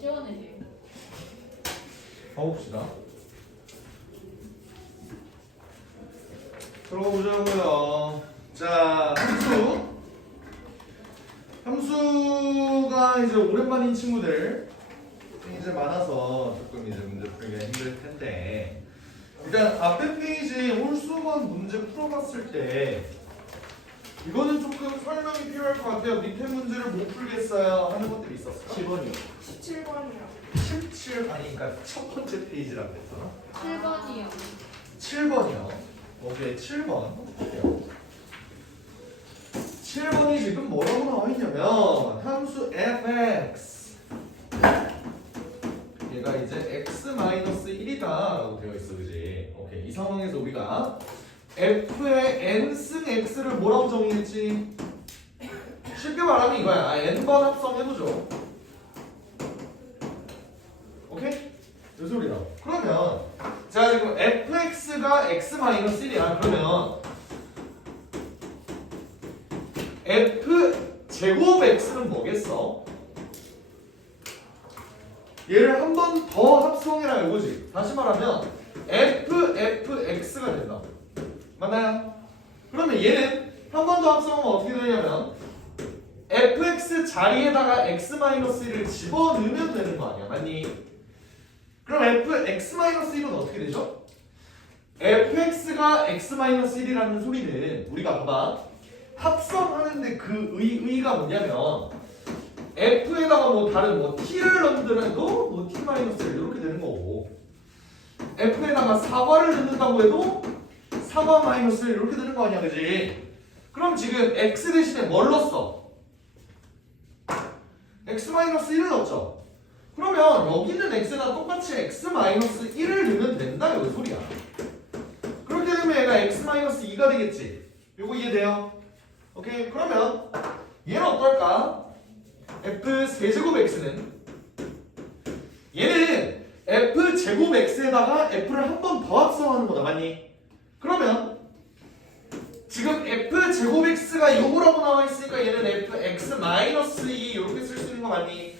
시원해져요. 가봅시다. 들어가 보자고요. 자, 함수가 이제 오랜만인 친구들 이제 많아서 조금 이제 문제 풀기가 힘들 텐데, 일단 앞에 페이지 홀수원 문제 풀어봤을 때 이거는 조금 설명이 필요할 것 같아요. 밑에 문제를 못 풀겠어요 하는 것들이 있었어요. 7번이요. 17번이요. 17 아니니까 첫 번째 페이지라고 했잖아. 7번이요. 7번이요. 오케이, 7번. 7번이 지금 뭐라고 나와 있냐면 함수 fx 얘가 이제 x-1이다 라고 되어 있어, 그지? 오케이, 이 상황에서 우리가 f의 n승 x를 뭐라고 정의했지? 쉽게 말하면 이거야. n번 합성해보죠. 오케이? 이 소리다. 그러면 자, 지금 fx가 x-1이야. 그러면 f 제곱 x는 뭐겠어? 얘를 한 번 더 합성해라 이거지. 다시 말하면 fx가 된다. 맞나요? 그러면 얘는 한 번 더 합성하면 어떻게 되냐면 fx 자리에다가 x-1을 집어넣으면 되는 거 아니야, 맞니? 그럼 fx-1은 어떻게 되죠? fx가 x-1이라는 소리는 우리가 봐봐, 합성하는데 그 의의가 뭐냐면 f에다가 뭐 다른 뭐 t를 넣더라도 뭐 t-1 이렇게 되는 거고, f에다가 사과를 넣는다고 해도 사과 마이너스 이렇게 되는 거 아니야, 그지? 그럼 지금 x 대신에 뭘 넣었어? x-1을 넣었죠? 그러면 여기 있는 x에다 똑같이 x-1을 넣으면 된다 이 소리야. 그렇게 되면 얘가 x-2가 되겠지? 요거 이해돼요? 오케이, 그러면 얘는 어떨까? f 세제곱 x는 얘는 f 제곱 x에다가 f를 한 번 더 합성하는 거다, 맞니? 그러면 지금 f 제곱 x가 요거라고 나와 있으니까 얘는 f x-2 이렇게 쓸 수 있는 거 맞니?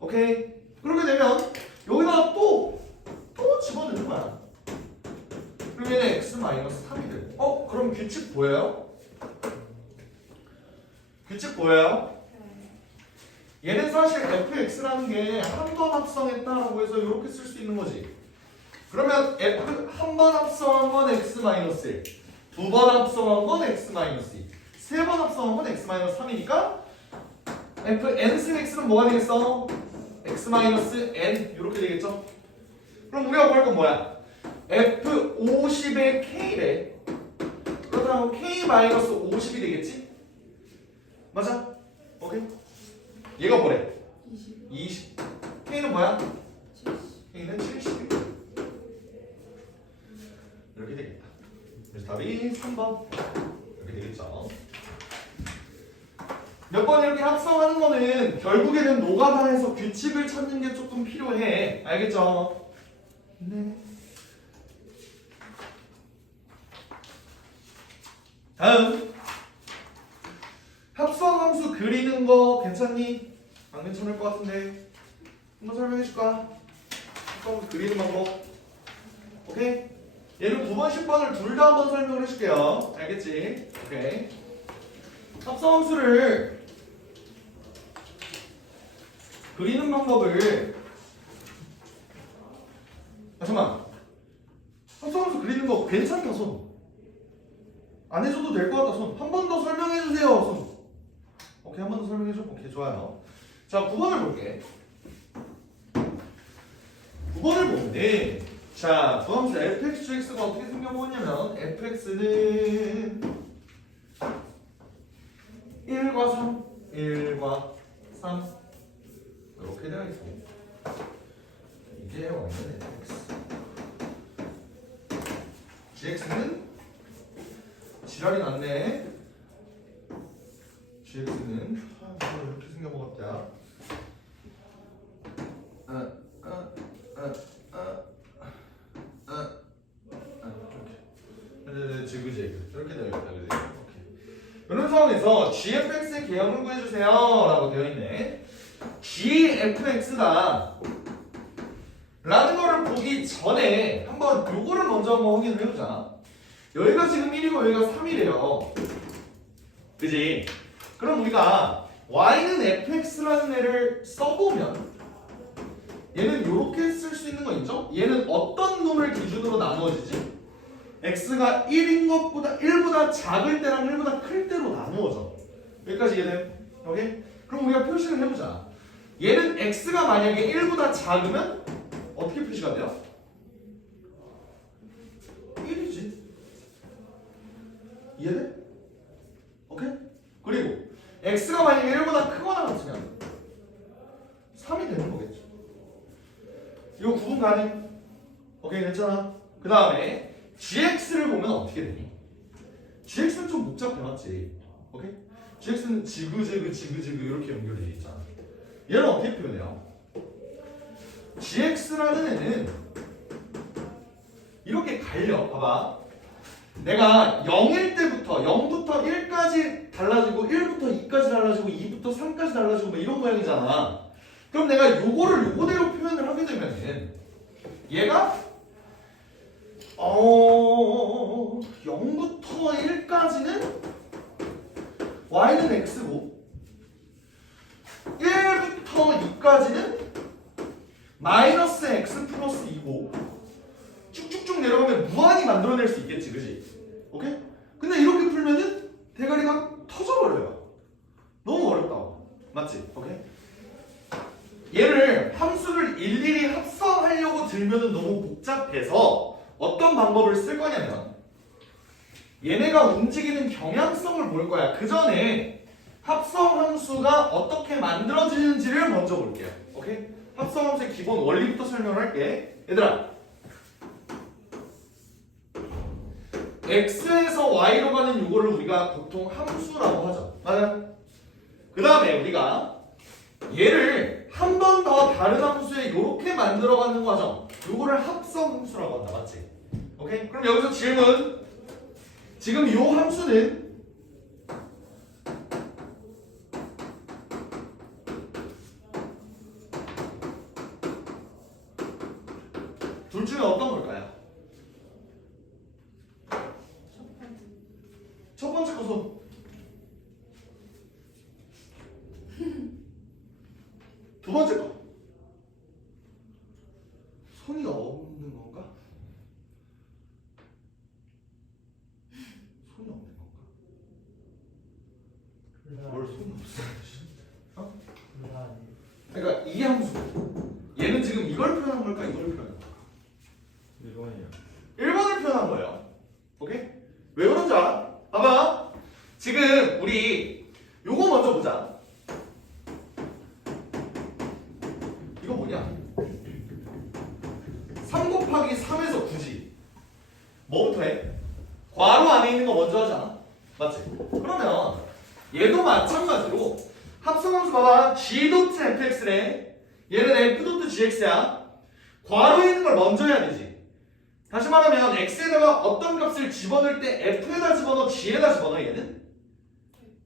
오케이, 그렇게 되면 여기다가 또 집어넣는 거야. 그럼 얘는 x-3이 돼. 그럼 규칙 보여요? 규칙 보여요? 얘는 사실 fx라는 게 한 번 합성했다라고 해서 이렇게 쓸 수 있는 거지. 그러면 f 한 번 합성한 건 x-1, 두 번 합성한 건 x-2, 세 번 합성한 건 x-3이니까 f n승 x는 뭐가 되겠어? x-n 이렇게 되겠죠? 그럼 우리가 구할 건 뭐야? f 50의 k래. 그렇다면 k-50이 되겠지? 맞아? 오케이? 얘가 뭐래? 20. k는 뭐야? 70. k는 70. 이렇게 되겠다. 그래서 답이 3번 이렇게 되겠죠. 몇 번 이렇게 합성하는 거는 결국에는 노가다해서 규칙을 찾는 게 조금 필요해. 알겠죠? 네. 다음 합성함수 그리는 거 괜찮니? 안 괜찮을 것 같은데 한번 설명해 줄까? 합성함수 그리는 방법. 오케이? 얘는 9번, 10번을 둘 다 한번 설명을 해줄게요. 알겠지? 오케이. 합성함수를 그리는 방법을 잠깐만, 합성함수 그리는 거 괜찮다 손. 안 해줘도 될 것 같다 손. 한 번 더 설명해 주세요 손. 오케이, 한 번 더 설명해 줘. 오케이, 좋아요. 자, 9번을 볼게. 9번을 보는데, 자, 부함수 fx가 어떻게 생겨보냐면 fx는 1과 3, 1과 3 이렇게 되어 있습니다. 이게 완전 fx. gx는 지랄이 났네. gx는 이렇게 생겨먹었다. 이렇게 되어 있다. 오케이. 이런 상황에서 gfx의 개형을 구해주세요 라고 되어 있네. gfx다 라는 거를 보기 전에 한번 요거를 먼저 한번 확인을 해보자. 여기가 지금 1이고 여기가 3이래요. 그지? 그럼 우리가 y는 fx라는 애를 써보면 얘는 요렇게 쓸 수 있는 거 있죠? 얘는 어떤 놈을 기준으로 나누어지지? x가 1인 것보다 1보다 작을 때랑 1보다 클 때로 나누어져. 여기까지 이해돼요? 오케이? 그럼 우리가 표시를 해보자. 얘는 x가 만약에 1보다 작으면 어떻게 표시가 돼요? 1이지. 이해돼? 오케이? 그리고 x가 만약에 1보다 크거나 같으면 3이 되는 거겠죠. 이거 구분 가능? 오케이, 괜찮아? 그 다음에 gx를 보면 어떻게 되니? gx는 좀 복잡해, 맞지? 오케이? gx는 지그재그 이렇게 연결되어 있잖아. 얘는 어떻게 표현해요? gx라는 애는 이렇게 갈려. 봐봐. 내가 0일 때부터 0부터 1까지 달라지고 1부터 2까지 달라지고 2부터 3까지 달라지고 뭐 이런 모양이잖아. 그럼 내가 요거를 요거대로 표현을 하게 되면은 얘가 0부터 1까지는 y는 x고 1부터 2까지는 마이너스 x 플러스 2고 쭉쭉쭉 내려가면 무한히 만들어낼 수 있겠지, 그지? 오케이? 근데 이렇게 풀면은 대가리가 터져버려요. 너무 어렵다. 맞지? 오케이? 얘를 함수를 일일이 합성하려고 들면은 너무 복잡해서 어떤 방법을 쓸 거냐면 얘네가 움직이는 경향성을 볼 거야. 그 전에 합성 함수가 어떻게 만들어지는지를 먼저 볼게요. 오케이? 합성 함수의 기본 원리부터 설명을 할게. 얘들아, x에서 y로 가는 요거를 우리가 보통 함수라고 하죠. 맞아? 그 다음에 우리가 얘를 한 번 더 다른 함수에 요렇게 만들어가는 과정, 요거를 합성 함수라고 한다. 맞지? 오케이? 그럼 여기서 질문. 지금 요 함수는 둘 중에 어떤 걸까요? 첫 번째 거 손. 두 번째 거. 손이 없는 건가? 손이 없는 건가? 뭘 손이 없어? 어? 그러니까 이 함수. 얘는 지금 이걸 표현한 걸까? 이걸 표현한 걸까? 1번이요. 1번을 표현한 거예요. 오케이? 왜 그런지 알아? 봐봐. 지금 우리 요거 먼저 보자. 이거 뭐냐? 3 곱하기 3에서 9지. 뭐부터 해? 괄호 안에 있는 거 먼저 하잖아. 맞지? 그러면 얘도 마찬가지로 합성함수 봐봐. g.fx래. 얘는 f.gx야. 괄호에 있는 걸 먼저 해야 되지. 다시 말하면 x에다가 어떤 값을 집어넣을 때 f에다 집어넣어, g에다 집어넣어. 얘는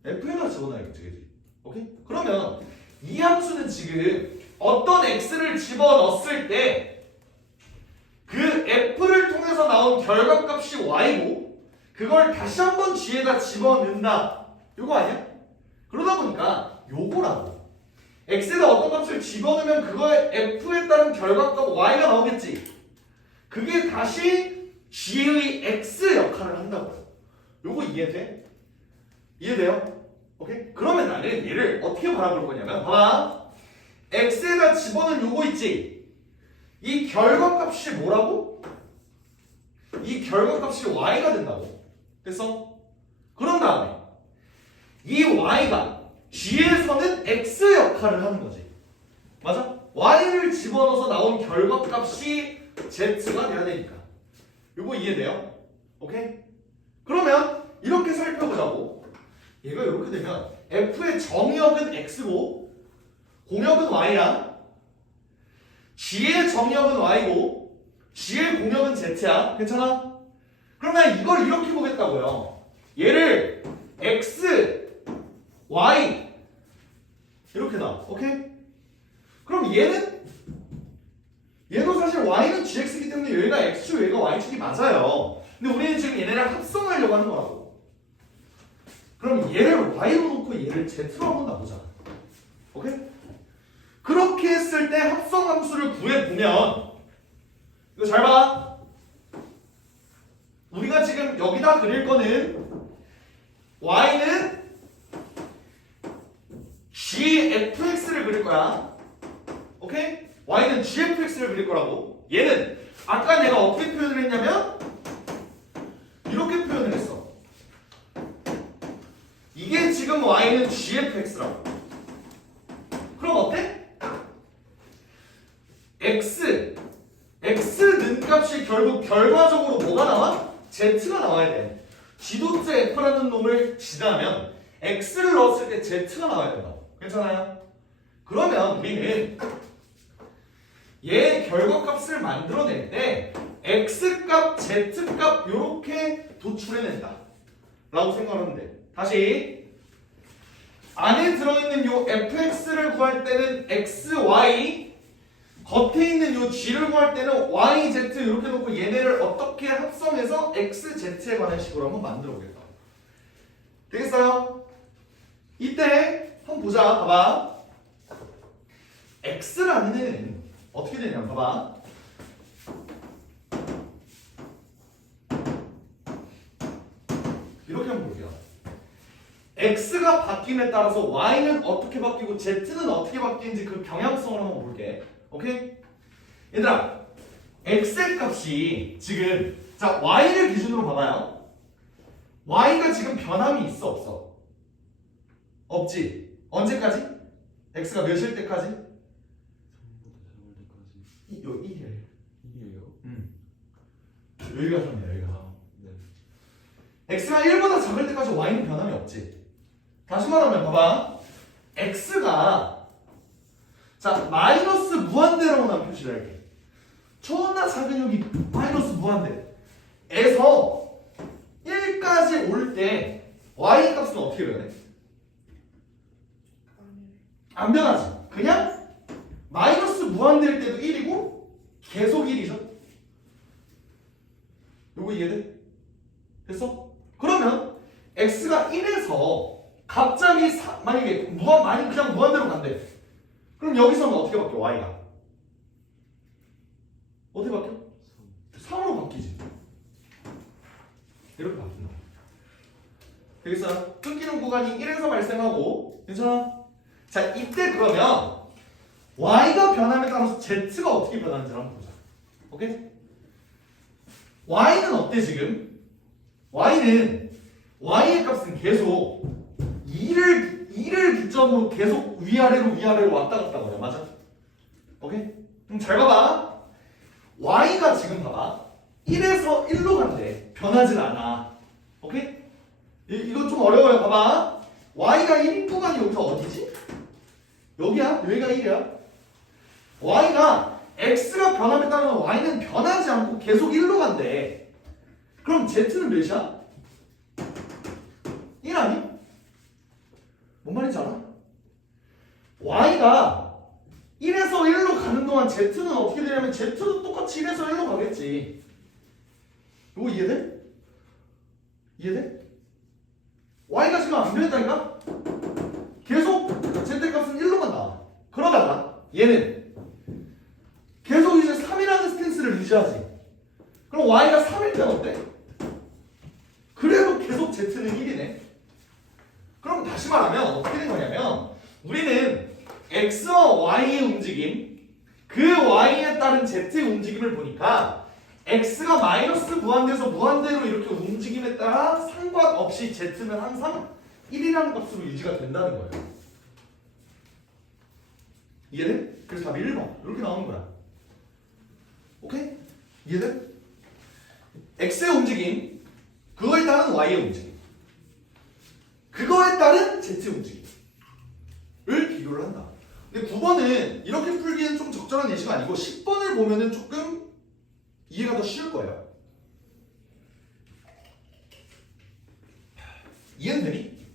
f에다 집어넣어야겠지, 그지? 오케이? 그러면 이 함수는 지금 어떤 x를 집어넣었을 때 그 f를 통해서 나온 결과값이 y고 그걸 다시 한번 g에다 집어넣는다. 요거 아니야? 그러다 보니까 요거라고. x에다 어떤 값을 집어넣으면 그거의 f에 따른 결과값 y가 나오겠지. 그게 다시 g의 x 역할을 한다고요. 요거 이해돼? 이해돼요? 오케이? 그러면 나는 얘를 어떻게 바라볼 거냐면 봐봐. x에다 집어넣은 요거 있지? 이 결과값이 뭐라고? 이 결과값이 y가 된다고. 됐어? 그런 다음에 이 y가 g에서는 x 역할을 하는 거지. 맞아? y를 집어넣어서 나온 결과값이 z가 돼야 되니까. 요거 이해돼요? 오케이? 그러면 이렇게 살펴보자고. 얘가 이렇게 되면 f의 정역은 x고 공역은 y야. g의 정역은 y고 g의 공역은 z야. 괜찮아? 그러면 이걸 이렇게 보겠다고요. 얘를 x, y 이렇게 나. 오케이? 그럼 얘도 사실 y는 gx이기 때문에 여기가 x축 여기가 y축이 맞아요. 근데 우리는 지금 얘네를 합성하려고 하는 거라고. 그럼 얘를 y로 놓고 얘를 z로 한번 놔보자. 오케이? 그렇게 했을 때 합성함수를 구해보면 이거 잘 봐. 우리가 지금 여기다 그릴 거는 y는 gfx를 그릴 거야. 오케이? y는 gfx를 그릴 거라고. 얘는 아까 내가 어떻게 표현을 했냐면 이렇게 표현을 했어. 이게 지금 y는 gfx라고. 그럼 어때? x는 값이 결국 결과적으로 뭐가 나와? z가 나와야 돼. 지도자 f라는 놈을 지나면 x를 넣었을 때 z가 나와야 된다. 괜찮아요? 그러면 우리는 얘 결과값을 만들어낼 때 x값, z값 요렇게 도출해낸다 라고 생각하면 돼. 다시 안에 들어있는 요 fx를 구할 때는 x, y 겉에 있는 요 g를 구할 때는 y, z 이렇게 놓고 얘네를 어떻게 합성해서 x, z에 관한 식으로 한번 만들어 보겠다. 되겠어요? 이때 한번 보자. 봐봐. x라는 애는 어떻게 되냐 봐봐. 이렇게 한번 볼게요. x가 바뀜에 따라서 y는 어떻게 바뀌고 z는 어떻게 바뀌는지 그 경향성을 한번 볼게. 오케이? 얘들아, x의 값이 지금 자 y를 기준으로 봐봐요. y가 지금 변함이 있어 없어? 없지. 언제까지? x가 몇일 때까지? 여기 1이에요. 여기가 좀이야 여기가. x가 1보다 작을 때까지 y는 변함이 없지. 다시 말하면 봐봐. x가 자 마이너스 무한대라고 난 표시를 할게. 존나 작은 여기 마이너스 무한대 에서 1까지 올 때 y 값은 어떻게 변해? 안 변하지. 그냥 마이너스 무한대일 때도 1이고 계속 1이죠. 요거 이해돼? 됐어? 그러면 x가 1에서 갑자기 만약에 그냥 무한대로 간대. 그럼 여기서는 어떻게 바뀌어? y가 어떻게 바뀌어? 3으로 바뀌지. 이렇게 바뀐다. 되겠어요? 끊기는 구간이 1에서 발생하고 괜찮아? 자 이때 그러면 y가 변함에 따라서 z가 어떻게 변하는지 한번 보자. 오케이? y는 어때 지금? y는 y의 값은 계속 2를 기점으로 계속 위아래로 왔다 갔다 거려. 맞아? 오케이? 그럼 잘 봐봐. y가 지금 봐봐 1에서 1로 간대. 변하진 않아. 오케이? 이거 좀 어려워요. 봐봐. y가 1인 구간이 여기서 어디지? 여기야? 여기가 1이야? y가 x가 변함에 따르면 y는 변하지 않고 계속 1로 간대. 그럼 z는 몇이야? 1 아니? 뭔 말인지 알아? y가 1에서 1로 가는 동안 z는 어떻게 되냐면 z도 똑같이 1에서 1로 가겠지. 이거 이해돼? 이해돼? y가 지금 안 변했다니까? 계속 z 값은 1로 간다. 그러다가 얘는 계속 이제 3이라는 스탠스를 유지하지. 그럼 y가 3일 땐 어때? 그래도 계속 z는 1이네. 그럼 다시 말하면 어떻게 된 거냐면 우리는 x와 y의 움직임, 그 y에 따른 z의 움직임을 보니까 x가 마이너스 무한대에서 무한대로 이렇게 움직임에 따라 상관없이 z는 항상 1이라는 값으로 유지가 된다는 거예요. 이해돼? 그래서 답이 1번 이렇게 나오는 거야. 오케이? 이해돼? x의 움직임, 그거에 따른 y의 움직임, 그거에 따른 z의 움직임을 비교를 한다. 근데 9번은 이렇게 풀기엔 좀 적절한 예시가 아니고 10번을 보면은 조금 이해가 더 쉬울 거예요. 이해는 되니?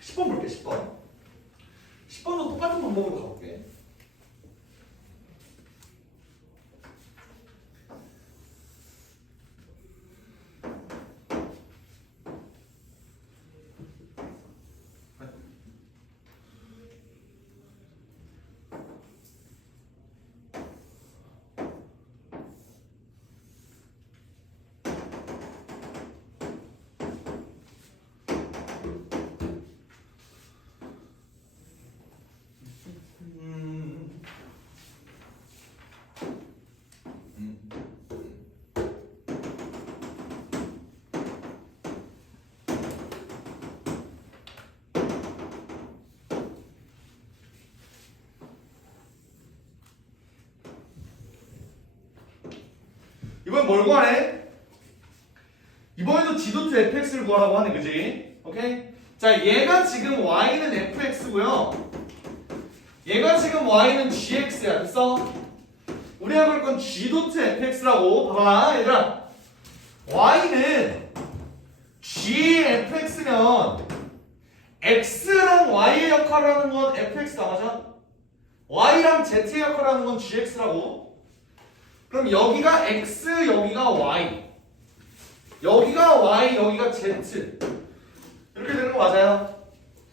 10번 볼게. 10번. 10번도 똑같은 방법으로 그럼 뭘 구하래? 이번에도 지도트 fx를 구하라고 하네, 그지? 오케이? 자, 얘가 지금 y는 fx고요. 얘가 지금 y는 gx야. 됐어? 우리가 볼 건 g도트 fx라고. 봐봐, 얘들아. y는 gfx면 x랑 y의 역할을 하는 건 fx다, 맞아? y랑 z의 역할을 하는 건 gx라고. 그럼 여기가 x, 여기가 y. 여기가 y, 여기가 z. 이렇게 되는 거 맞아요?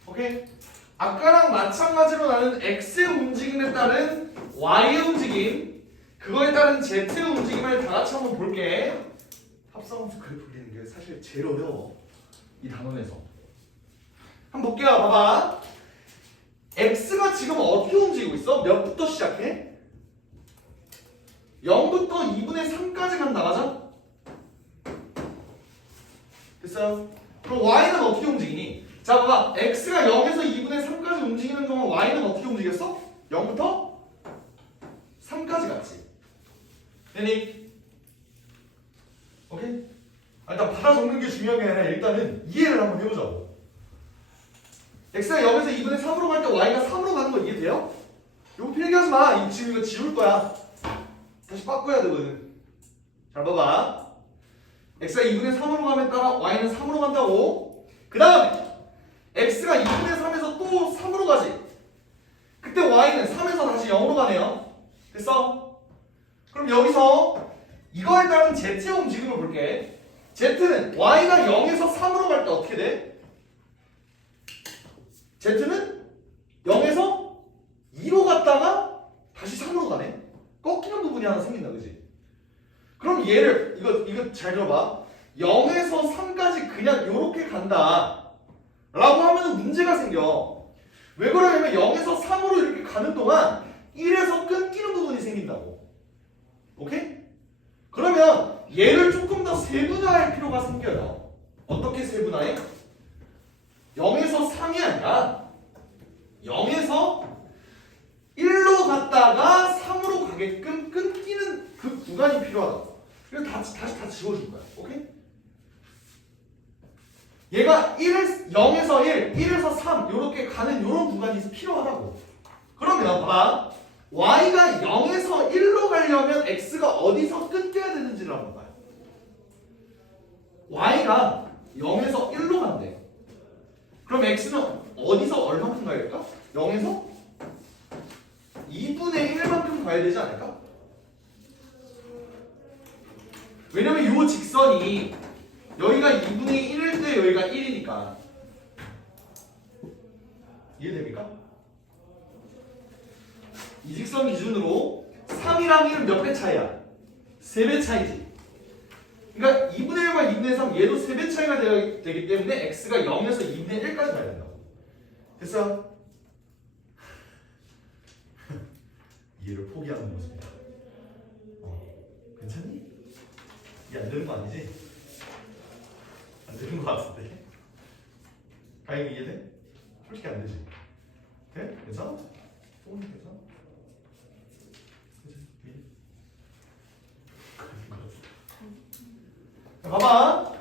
오케이? 아까랑 마찬가지로 나는 x의 움직임에 따른 y의 움직임, 그거에 따른 z의 움직임을 다 같이 한번 볼게. 합성함수 그래프 그리는 게 사실 제일 어려워, 이 단원에서. 한번 볼게요. 봐봐. x가 지금 어떻게 움직이고 있어? 몇부터 시작해? 0부터 2분의 3까지 간다, 맞아? 됐어요? 그럼 y는 어떻게 움직이니? 자, 봐봐. x가 0에서 2분의 3까지 움직이는 동안 y는 어떻게 움직였어? 0부터 3까지 갔지. 되니? 오케이? 일단 받아 적는 게 중요한 게 아니라 일단은 이해를 한번 해보자고. x가 0에서 2분의 3으로 갈 때 y가 3으로 가는 거 이해돼요? 이거 필기하지 마. 지금 이거 지울 거야. 다시 바꿔야 되거든. 잘 봐봐. x가 2분의 3으로 가면 따라 y는 3으로 간다고. 그 다음에 x가 2분의 3에서 또 3으로 가지. 그때 y는 3에서 다시 0으로 가네요. 됐어? 그럼 여기서 이거에 따른 z의 움직임을 볼게. z는 y가 0에서 3으로 갈 때 어떻게 돼? z는 0에서 2로 갔다가 다시 3으로 가네. 꺾이는 부분이 하나 생긴다, 그지? 그럼 얘를 이거 잘 들어봐. 0에서 3까지 그냥 이렇게 간다 라고 하면 문제가 생겨. 왜 그러냐면 0에서 3으로 이렇게 가는 동안 1에서 끊기는 부분이 생긴다고. 오케이? 그러면 얘를 조금 더 세분화할 필요가 생겨요. 어떻게 세분화해? 0에서 3이 아니라 0에서 1로 갔다가 3으로 가게끔 끊기는 그 구간이 필요하다. 그래서 다시 다 지워줄 거야. 오케이? 얘가 0에서 1, 1에서 3 이렇게 가는 이런 구간이 필요하다고. 그러면 봐봐. y가 0에서 1로 가려면 x가 어디서 끊겨야 되는지를 한번 봐요. y가 0에서 1로 간대. 그럼 x는 어디서 얼만큼 가야 될까? 0에서 2분의 1만큼 가야 되지 않을까? 왜냐면 이 직선이 여기가 2분의 1일 때 여기가 1이니까. 이해됩니까? 이 직선 기준으로 3이랑 1은 몇 배 차이야? 3배 차이지. 그러니까 2분의 1과 2분의 3 얘도 3배 차이가 되기 때문에 x가 0에서 2분의 1까지 가야 된다고. 됐어요? 이해를 포기하는 모습이다. 괜찮니? 이게 안 되는 거 아니지? 안 되는 거 같은데? 가영이 이해돼? 솔직히 안 되지? 돼? 괜찮아? 조금 괜찮아? 봐봐.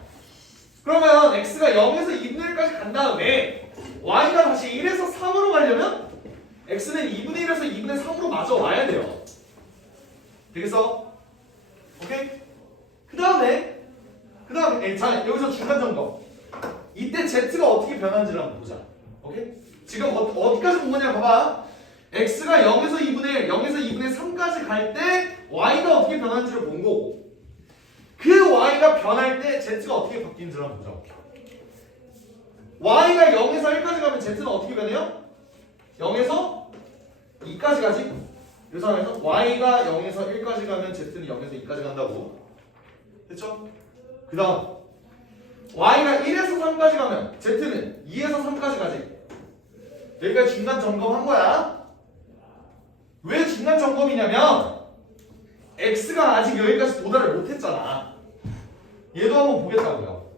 그러면 x가 0에서 2분의 1까지 간 다음에 y가 다시 1에서 3으로 가려면 x는 2분의 1에서 2분의 3으로 마저 와야 돼요. 되겠어? 오케이? 그 다음에 자, 여기서 중간 점검. 이때 z가 어떻게 변하는지를 한번 보자. 오케이? 지금 어디까지 본 거냐 봐봐. x가 0에서 2분의 1, 0에서 2분의 3까지 갈 때 y가 어떻게 변하는지를 본 거고, 그 y가 변할 때 z가 어떻게 바뀌는지를 한번 보자. y가 0에서 1까지 가면 z는 어떻게 변해요? 0에서 2까지 가지? 이 상황에서 y가 0에서 1까지 가면 z는 0에서 2까지 간다고. 됐죠? 그 다음 y가 1에서 3까지 가면 z는 2에서 3까지 가지. 여기까지 중간 점검한 거야. 왜 중간 점검이냐면 x가 아직 여기까지 도달을 못했잖아. 얘도 한번 보겠다고요.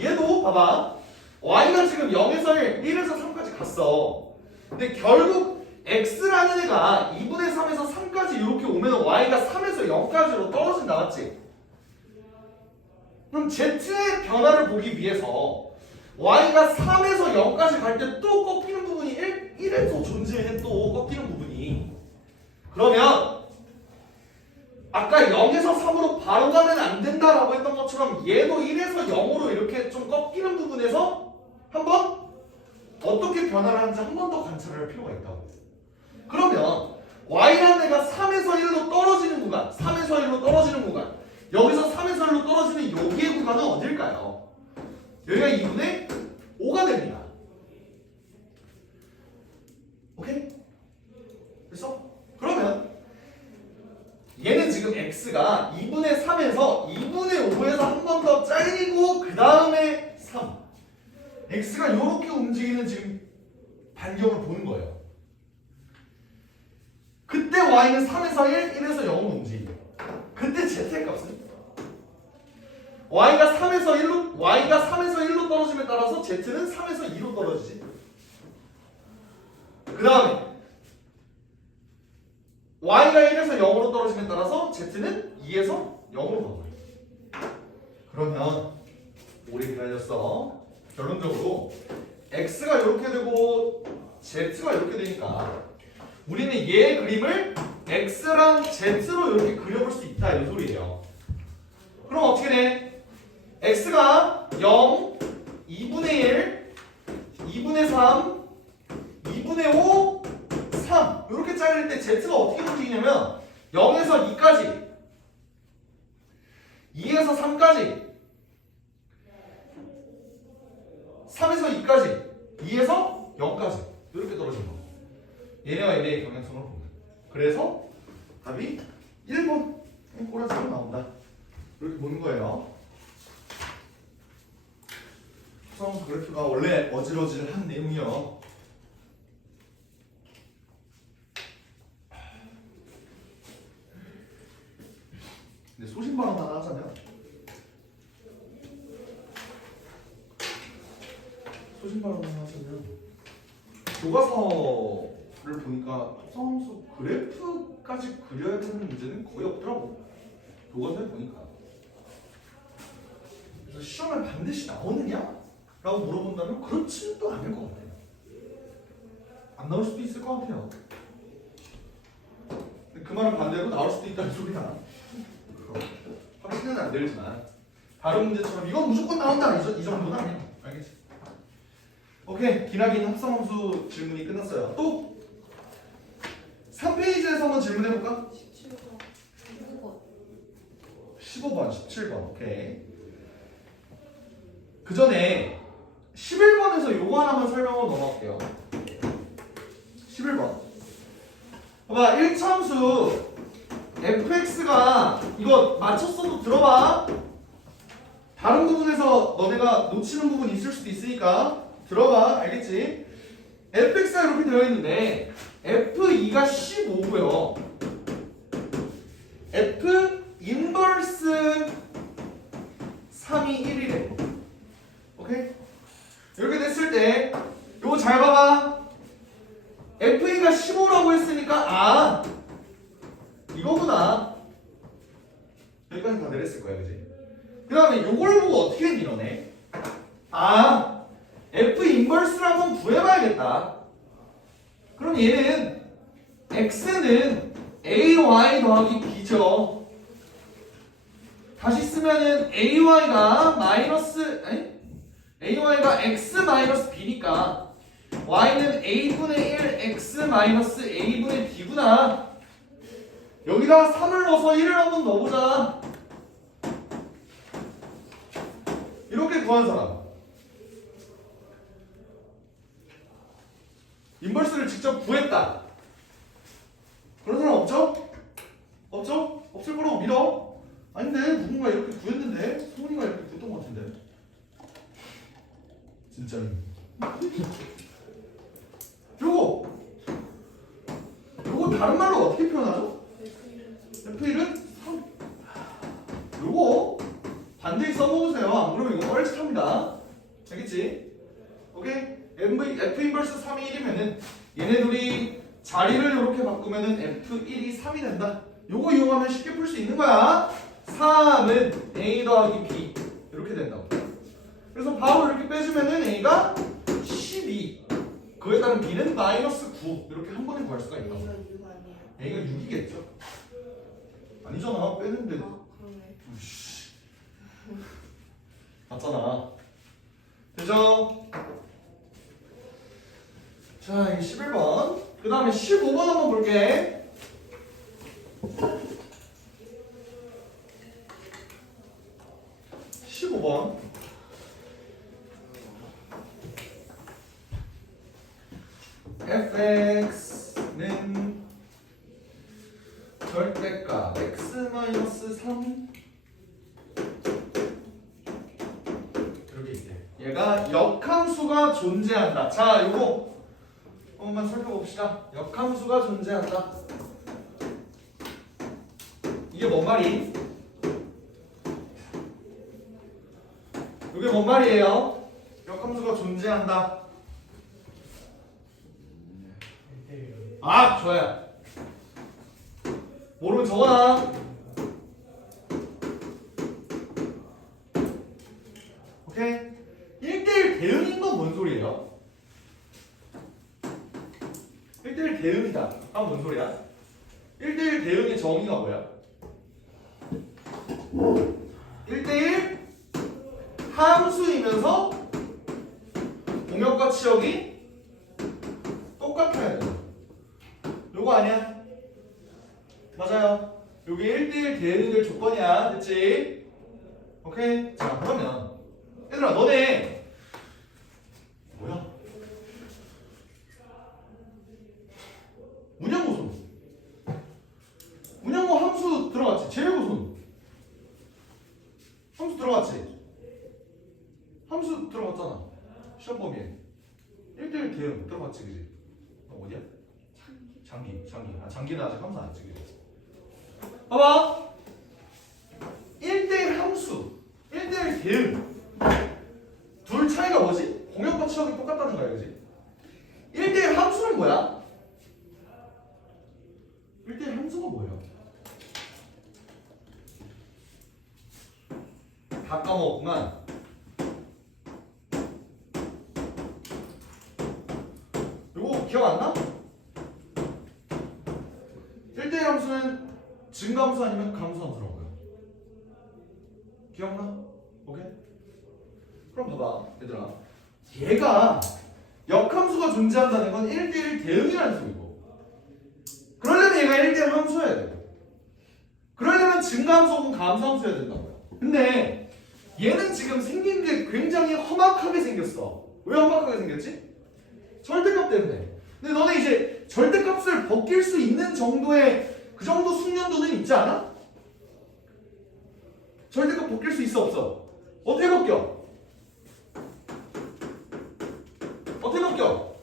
얘도 봐봐. y가 지금 0에서 1, 1에서 3까지 갔어. 근데 결국 x라는 애가 2분의 3에서 3까지 이렇게 오면 y가 3에서 0까지로 떨어진다, 맞지? 그럼 z의 변화를 보기 위해서 y가 3에서 0까지 갈 때 또 꺾이는 부분이 1에서 존재해. 또 꺾이는 부분이. 그러면 아까 0에서 3으로 바로 가면 안 된다라고 했던 것처럼 얘도 1에서 0으로 이렇게 좀 꺾이는 부분에서 한번 어떻게 변화를 하는지 한 번 더 관찰을 할 필요가 있다고. 그러면 y라는 애가 3에서 1로 떨어지는 구간, 3에서 1로 떨어지는 구간, 여기서 3에서 1로 떨어지는 여기의 구간은 어딜까요? 여기가 2분의 5가 됩니다. 오케이? 됐어? 그러면 얘는 지금 x가 2분의 3에서 2분의 5에서 한 번 더 잘리고 그 다음에 3. x가 이렇게 움직이는 지금 반경을 보는 거예요. 그때 y는 3에서 1, 1에서 0으로 움직이고 그때 z의 값은 y가 3에서 1로 떨어짐에 따라서 z는 3에서 2로 떨어지지. 그 다음에 y가 1에서 0으로 떨어짐에 따라서 z는 2에서 0으로 떨어져. 그러면 오래 기다렸어. 결론적으로 x가 이렇게 되고 z가 이렇게 되니까 우리는 얘의 그림을 x랑 z로 이렇게 그려볼 수 있다 이 소리예요. 그럼 어떻게 돼? x가 0, 2분의 1, 2분의 3, 2분의 5, 3 이렇게 잘릴 때 z가 어떻게 움직이냐면 0에서 2까지 2에서 3까지 3에서 2까지 2에서 0까지 이렇게 떨어진 거. 얘네와 얘네의 경향성을 봅니다. 그래서 답이 1번 꼬라지로 나온다. 이렇게 보는 거예요. 수성 그래프가 원래 어질어질한 내용이요. 근데 소신발언 하나 하자면 교과서를 보니까 토성수 그래프까지 그려야 되는 문제는 거의 없더라고. 교과서에 보니까. 그래서 시험에 반드시 나오느냐? 라고 물어본다면 그렇지는 또 않을 것 같아요. 안 나올 수도 있을 것 같아요. 그 말은 반대로 나올 수도 있다는 소리야. 확신은 안 들지만 다른 문제처럼 이건 무조건 나온다 이 정도는 아니야. 알겠지? 오케이. 기나긴 합성함수 질문이 끝났어요. 또 3페이지에서 한번 질문해볼까? 15번 17번 오케이. 그 전에 11번에서 요거 하나만 설명하고 넘어갈게요. 11번 봐봐. 1차함수 fx가 이거 맞췄어도 들어봐. 다른 부분에서 너네가 놓치는 부분이 있을 수도 있으니까 들어봐. 알겠지? fx가 이렇게 되어 있는데 f2가 15고요. f 인버스 3이 1이래. 오케이? 이렇게 됐을 때 이거 잘 봐봐. f2가 15라고 했으니까 이거구나. 여기까지 다 내렸을 거야, 그지? 그 다음에 요걸 보고 어떻게 밀어내? F 인버스를 한번 구해봐야겠다. 그럼 얘는 x는 ay 더하기 b죠. 다시 쓰면은 ay가 x 마이너스 b니까 y는 a분의 1 x 마이너스 a분의 b구나. 여기다가 3을 넣어서 1을 한번 넣어보자. 이렇게 구한 사람. 인버스를 직접 구했다. 그런 사람 없죠? 없죠? 없을 거라고 믿어. 아닌데 누군가 이렇게 구했는데 소은이가 이렇게 구했던 것 같은데. 진짜로. 요거 다른 말로 어떻게 표현하죠? F1은 3. 요거 반드시 써먹으세요. 안 그러면 이거 뻘짓합니다. 알겠지? 오케이? F 인버스 3이 1이면은 얘네들이 자리를 이렇게 바꾸면은 F1이 3이 된다. 요거 이용하면 쉽게 풀 수 있는 거야. 3은 A 더하기 B 된다고. 그래서 바로 이렇게 빼주면은 A가 12. 그에 따른 B는 마이너스 9. 이렇게 한 번에 구할 수가 있다고. 이거 6 아니에요? A가 6이겠죠? 아니잖아. 빼는데. 아 그러네. 우씨. 맞잖아. 되죠? 자, 이게 11번. 그 다음에 15번 한번 볼게. 15번. fx는 절대값 x-3 이렇게 있대. 얘가 역함수가 존재한다. 자, 요거 한번만 살펴봅시다. 역함수가 존재한다. 이게 뭔 말이? 이게 뭔 말이에요? 역함수가 존재한다. 아, 좋아요. 모르면 적어놔. 오케이? 1대1 대응인 건 뭔 소리예요? 1대1 대응이다. 아, 뭔 소리야? 1대1 대응의 정의가 뭐야? 1대1 함수이면서 공역과 치역이 똑같아야 돼. 요거 아니야? 맞아요. 요게 1대1 대응될 조건이야. 됐지? 오케이? 자, 그러면 얘들아, 너네 뭐야? 문양고손. 문양고 함수 들어갔지? 제외고손. 함수 들어갔지? 함수 들어갔잖아. 시험 범위에. 1대1 대응 들어갔지, 그지? 너 어디야? 장기. 아, 장기는 아직 함수 안 했지, 그지? 봐봐. 1대1 함수, 1대1 대응. 둘 차이가 뭐지? 공역과 치역이 똑같다는 거야, 그지? 1대1 함수는 뭐야? 1대1 함수가 뭐예요? 다 까먹었구만. 요거 기억 안 나? 1대1 함수는 증가함수 아니면 감수함수라고요. 기억나? 오케이? 그럼 봐봐, 얘들아. 얘가 역함수가 존재한다는 건 1대1 대응이라는 소리고, 그러려면 얘가 1대1 함수여야 돼. 그러려면 증가함수 혹은 감수함수여야 된다고요. 근데 얘는 지금 생긴 게 굉장히 험악하게 생겼어. 왜 험악하게 생겼지? 절대값 때문에. 근데 너네 이제 절대값을 벗길 수 있는 정도의 그 정도 숙련도는 있지 않아? 절대값 벗길 수 있어, 없어? 어떻게 벗겨? 어떻게 벗겨?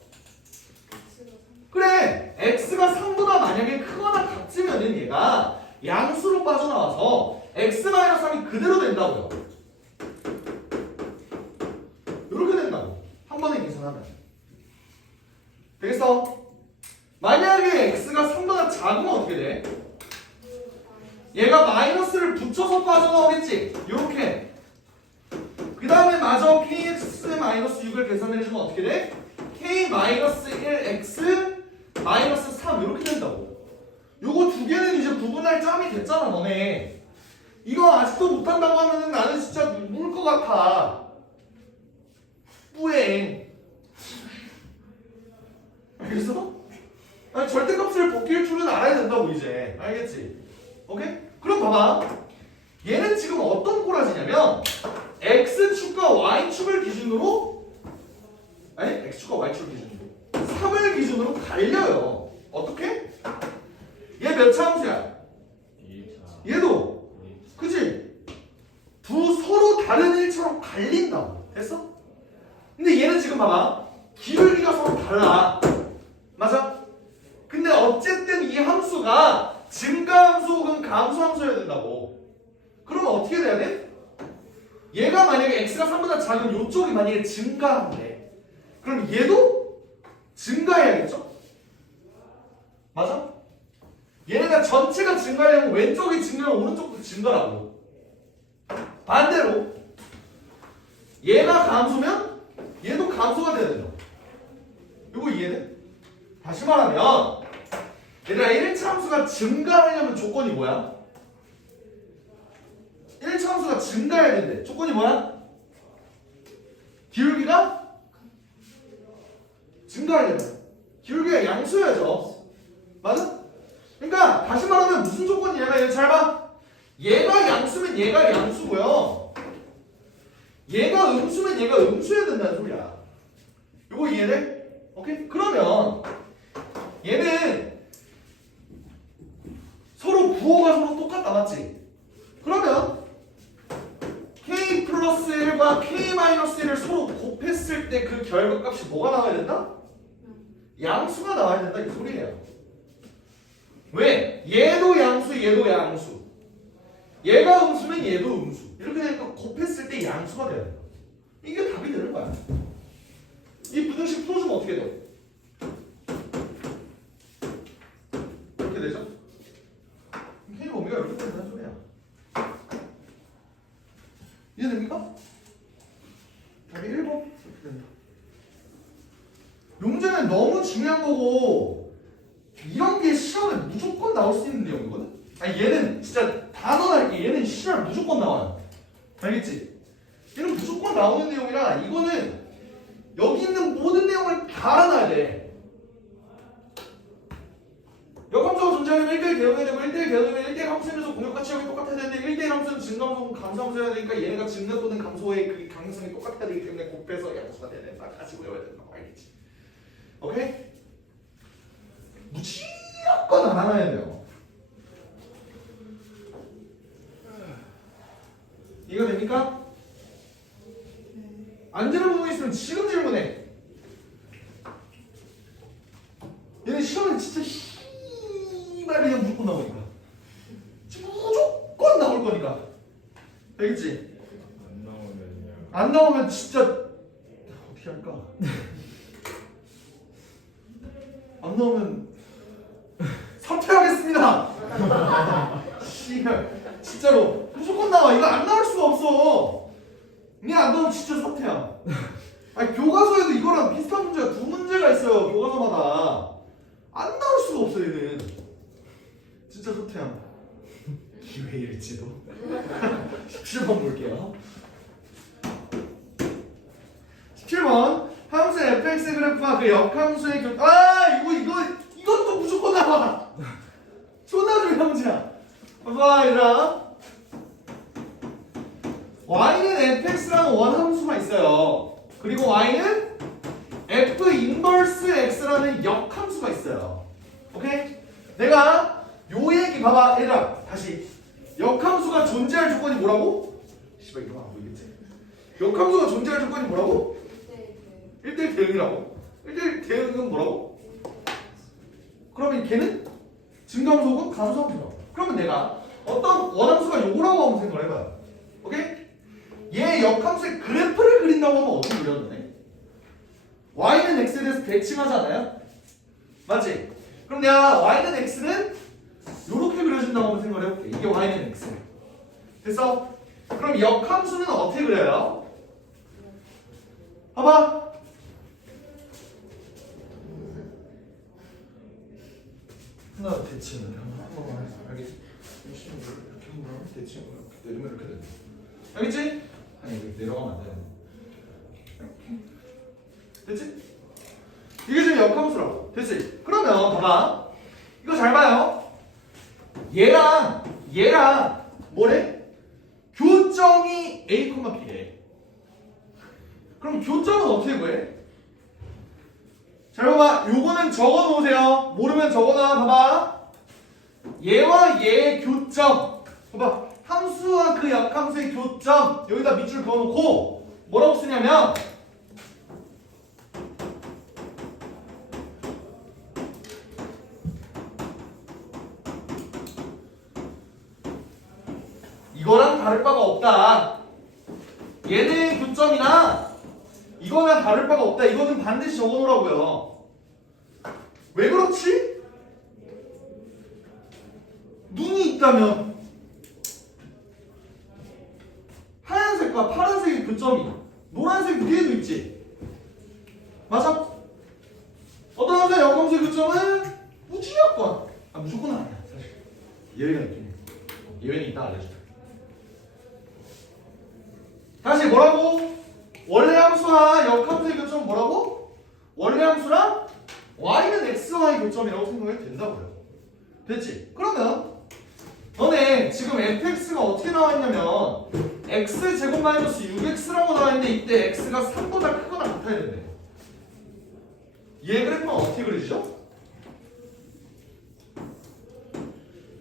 그래, x가 3보다 만약에 크거나 같으면은 얘가 양수로 빠져나와서 x-3이 그대로 된다고요. 이렇게 된다고. 한 번에 계산하면 되겠어? 만약에 x가 3보다 작으면 어떻게 돼? 얘가 마이너스를 붙여서 빠져나오겠지? 요렇게. 그 다음에 마저 kx-6을 계산해주면 어떻게 돼? k-1x 마이너스 3 이렇게 된다고. 요거 두 개는 이제 구분할 점이 됐잖아, 너네. 이거 아직도 못한다고 하면은 나는 진짜 울 것 같아. 뿌행. 알겠어? 아니, 절대값을 벗길 줄은 알아야 된다고 이제. 알겠지? 오케이? 그럼 봐봐. 얘는 지금 어떤 꼬라지냐면 x축과 y축을 기준으로, 아니 x축과 y축을 기준으로 3을 기준으로 갈려요. 어떻게? 얘 몇 차 함수야? 2차. 얘도. 그치? 두 서로 다른 일처럼 갈린다고. 됐어? 근데 얘는 지금 봐봐. 기울기가 서로 달라. 맞아? 근데 어쨌든 이 함수가 증가함수 혹은 감소함수여야 된다고. 그러면 어떻게 돼야 돼? 얘가 만약에 x가 3보다 작은 이쪽이 만약에 증가한대. 그럼 얘도 증가해야겠죠? 맞아? 얘네가 전체가 증가하려면 왼쪽이 증가하면 오른쪽도 증가라고. 반대로 감소면 얘도 감소가 돼야 된다. 이거 이해돼? 다시 말하면 얘들아 1차 함수가 증가하려면 조건이 뭐야? 1차 함수가 증가해야 된대. 조건이 뭐야? 기울기가 증가하려면 기울기가 양수여야죠. 맞아? 그러니까 다시 말하면 무슨 조건이냐면 얘 잘 봐. 얘가 양수면 얘가 양수고요. 얘가 음수면 얘가 음수여야 된다는 소리야. 이거 이해돼? 오케이? 그러면 얘는 서로 부호가 서로 똑같다 맞지? 그러면 k 플러스 1과 k 마이너스 1을 서로 곱했을 때 그 결과값이 뭐가 나와야 된다? 양수가 나와야 된다 이 소리예요. 왜? 얘도 양수 얘도 양수. 얘가 음수면 얘도 음수. 이렇게 되니까 곱했을 때 양수가 돼야 된다. 이게 답이 되는 거야. 이 부등식 풀어주면 어떻게 돼? 이렇게 되죠? k 오메가 이렇게 된다는 소리야. 이해됩니까? 답이 1번 이렇게 된다. 용제는 너무 중요한 거고 이런 게 시험에 무조건 나올 수 있는 내용이거든? 아니 얘는 진짜 단언할게. 얘는 시험에 무조건 나와요. 알겠지? 얘는 무조건 나오는 내용이라 이거는 여기 있는 모든 내용을 다 알아놔야 돼. 역함수가 존재하려면 1대1 개형해야 되고 1대1 개형이면 1대1 함수에서 공역과 치역이 똑같아야 되는데 1대1 함수는 증감수, 감소함수여야 되니까 얘네가 증가 또는 감소의 그 강성이 똑같아야 되기 때문에 곱해서 양수가 돼야 된다. 다시 외워야 된다고 알겠지? 오케이? 무조건 알아놔야 돼요. 이거 됩니까? 안 되는 부분이 있으면 지금 질문해. 얘는 시험에 진짜 씨발 그냥 무조건 나오니까. 무조건 나올 거니까. 알겠지? 안 나오면요. 안 나오면 진짜 어떻게 할까? 안 나오면 사퇴하겠습니다. 씨발 진짜로 무조건 나와. 이거 안 나올 수가 없어. 그냥 안 나오면 진짜 사퇴야. 아니 교과서에도 이거랑 비슷한 문제가 두 문제가 있어요. 교과서마다 안 나올 수가 없어 얘는. 진짜 사퇴야. 기회일지도. 17번 볼게요. 17번 함수 fx 그래프와 그 역함수의 이것도 무조건 나와. 존나 중요한 문제야. 봐봐 얘들아. y는 fx라는 원함수가 있어요. 그리고 y는 f 인버스 x라는 역함수가 있어요. 오케이? 내가 요 얘기 봐봐 얘들아. 다시 역함수가 존재할 조건이 뭐라고? 씨발 이거 안 보이겠지? 역함수가 존재할 조건이 뭐라고? 1대1 대응이라고? 1대1 대응은 뭐라고? 그러면 걔는 증감수고 감소함수라고. 그러면 내가 어떤 원함수가 요거라고 한번 생각을 해봐요. 오케이? 얘 역함수의 그래프를 그린다고 하면 어떻게 그려도 돼? y는 x에 대해서 대칭하잖아요? 맞지? 그럼 내가 y는 x는 요렇게 그려진다고 한번 생각을 해볼게. 이게 y는 x. 됐어? 그럼 역함수는 어떻게 그려요? 봐봐. 하나 대칭을 한번 해서 알겠지? 이렇게 한번 대칭을 이렇게 내리면 이렇게 된다. 알겠지? 아니 이렇게 내려가면 안 되는데. 됐지? 이게 지금 역함수라고. 됐지? 그러면 봐봐. 이거 잘 봐요. 얘랑 뭐래? 교점이 A, B래. 그럼 교점은 어떻게 구해? 잘 봐봐. 요거는 적어 놓으세요. 모르면 적어놔. 봐봐. 얘와 얘의 교점. 봐봐. 함수와 그 역함수의 교점. 여기다 밑줄 그어놓고 뭐라고 쓰냐면 이거랑 다를 바가 없다. 얘네의 교점이나 이거랑 다를 바가 없다. 이거는 반드시 적어놓으라고요. 왜 그렇지? 눈이 있다면 하얀색과 파란색의 교점이 노란색 위에도 있지. 맞아? 어떤 항상 역함수의 교점은 무조건. 무조건은 아니야 사실. 예외가 있긴 해. 예외는 이따 알려줄게. 다시 뭐라고? 원래 함수와 역함수의 교점은 뭐라고? 원래 함수랑 y는 xy 교점이라고 생각해도 된다고요. 됐지? 그러면 너네 지금 fx가 어떻게 나와있냐면 x제곱 마이너스 6x라고 나와있는데 이때 x가 3보다 크거나 같아야 된대. 얘 그래프는 어떻게 그려지죠?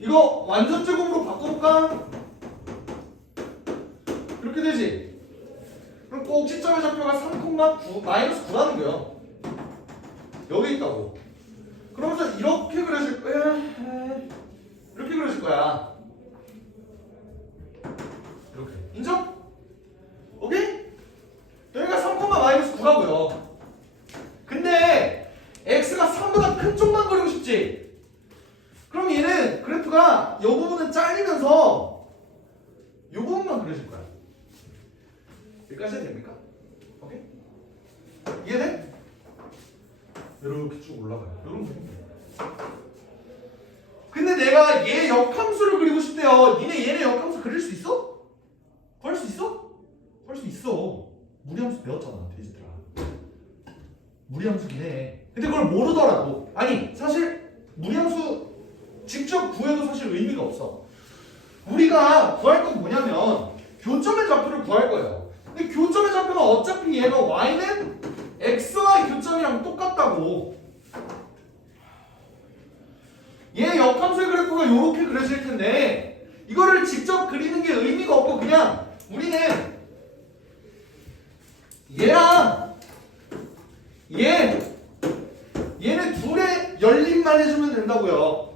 이거 완전 제곱으로 바꿔볼까? 이렇게 되지? 그럼 꼭지점의 좌표가 3,9 마이너스 9라는 거야. 여기 있다고. 그러면서 이렇게 그려질 거야. 이렇게 그려질 거야. 이렇게. 인정? 오케이? 여기가 3, 마이너스 9라고요. 근데 x가 3보다 큰 쪽만 그리고 싶지? 그럼 얘는 그래프가 이 부분은 잘리면서 이 부분만 그려질 거야. 여기까지 해도 됩니까? 오케이? 이해돼? 이렇게 쭉 올라가요. 이런 거. 근데 내가 얘 역함수를 그리고 싶대요. 니네 얘네 역함수 그릴 수 있어? 구할 수 있어? 구할 수 있어. 무리함수 배웠잖아, 돼지들아. 무리함수긴 해. 근데 그걸 모르더라고. 아니, 사실 무리함수 직접 구해도 사실 의미가 없어. 우리가 구할 건 뭐냐면 교점의 좌표를 구할 거예요. 근데 교점의 좌표는 어차피 얘가 y는 xy 교점이랑 똑같다고. 얘 역함수의 그래프가 이렇게 그려질 텐데 이거를 직접 그리는 게 의미가 없고 그냥 우리는 얘랑 얘네 둘의 열림만 해주면 된다고요.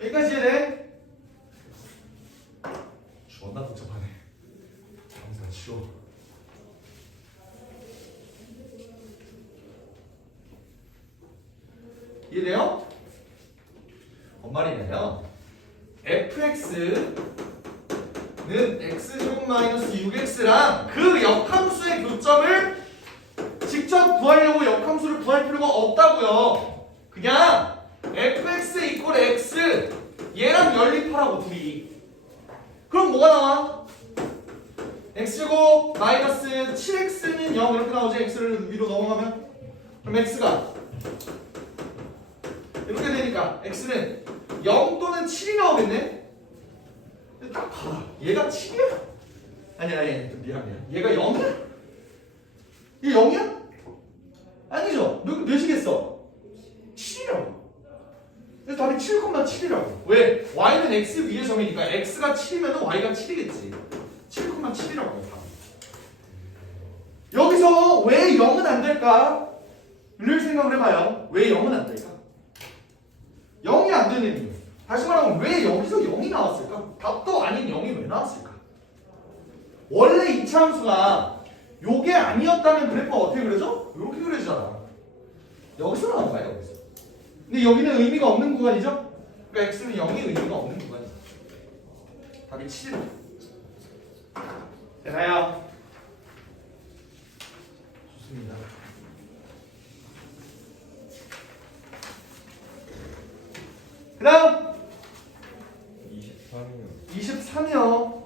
여기까지 이해돼? 존나 복잡하네. 잠시만 쉬워. 이해돼요? 뭔 말이냐면 fx는 x제곱 마이너스 6x랑 그 역함수의 교점을 직접 구하려고 역함수를 구할 필요가 없다고요. 그냥 fx 이퀄 x 얘랑 연립하라고 둘이. 그럼 뭐가 나와? x제곱 마이너스 7x는 0 이렇게 나오지. x를 위로 넘어가면 그럼 x가 이렇게 되니까 x는 0 또는 7이 나오겠네? 근데 딱 봐봐. 얘가 7이야? 아니야, 미안. 얘가 0이야? 얘 0이야? 아니죠? 몇이겠어? 7이라고. 그래서 답이 7,7이라고. 왜? y는 x 위의 점이니까 x가 7이면 y가 7이겠지. 7,7이라고. 여기서 왜 0은 안 될까? 를 생각을 해봐요. 왜 0은 안 될까? 0이 안 되는 이유. 다시 말하면 왜 여기서 0이 나왔을까? 답도 아닌 0이 왜 나왔을까? 원래 이 함수가 요게 아니었다면 그래프가 어떻게 그려져? 이렇게 그려지잖아. 여기서 나온 거야, 여기서. 근데 여기는 의미가 없는 구간이죠? 그러니까 x는 0이 의미가 없는 구간이죠. 답이 7. 되나요? 좋습니다. 그 다음 23이요. 23이요.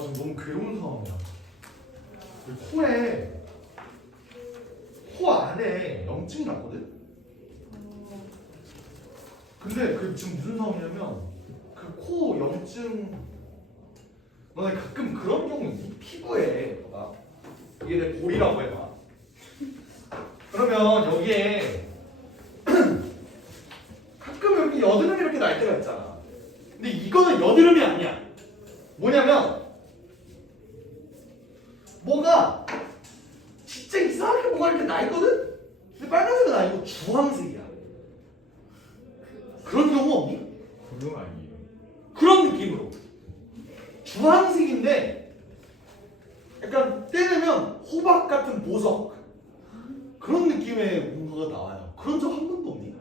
지금 너무 괴로운 상황이야. 코 안에 염증이 났거든? 근데 그 지금 무슨 상황이냐면 그 코 염증 너네 가끔 그런 경우 있니? 피부에 봐봐. 이게 내 볼이라고 해봐. 그러면 여기에 가끔 이렇게 여드름이 이렇게 날 때가 있잖아. 근데 이거는 여드름이 아니야. 뭐냐면 뭐가 진짜 이상하게 뭐가 이렇게 나 있거든? 근데 빨간색은 아니고 주황색이야. 그런 경우 없니? 그건 아니에요. 그런 느낌으로 주황색인데 약간 떼내면 호박 같은 보석 그런 느낌의 뭔가가 나와요. 그런 적 한 번도 없니?